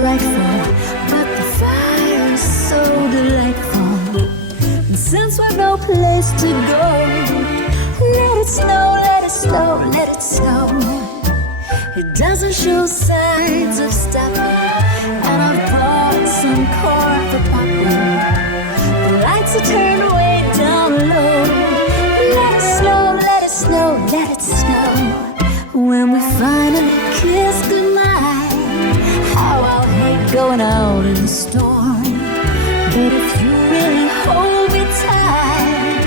frightful, but the fire is so delightful. And since we've no place to go, let it snow, let it snow, let it snow. It doesn't show signs of stopping, and I've bought some corn for popping. The lights are turned way down low. Let it snow, let it snow, let it snow. When we finally kiss goodnight, how I'll hate going out in the storm. But if you really hold me tight,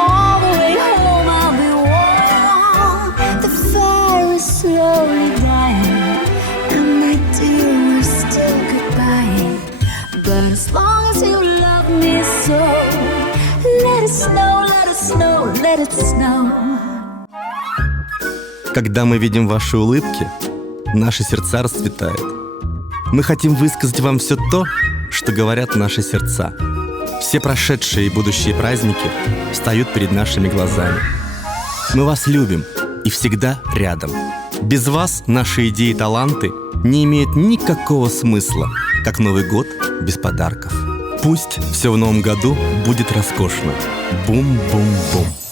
all the way home I'll be warm. The fire is slowly dying, and my dear, we're still goodbye. But as long as you love me so, let it snow, let it snow, let it snow. Когда мы видим ваши улыбки, наши сердца расцветают. Мы хотим высказать вам все то, что говорят наши сердца. Все прошедшие и будущие праздники встают перед нашими глазами. Мы вас любим и всегда рядом. Без вас наши идеи и таланты не имеют никакого смысла, как Новый год без подарков. Пусть все в новом году будет роскошно. Бум-бум-бум.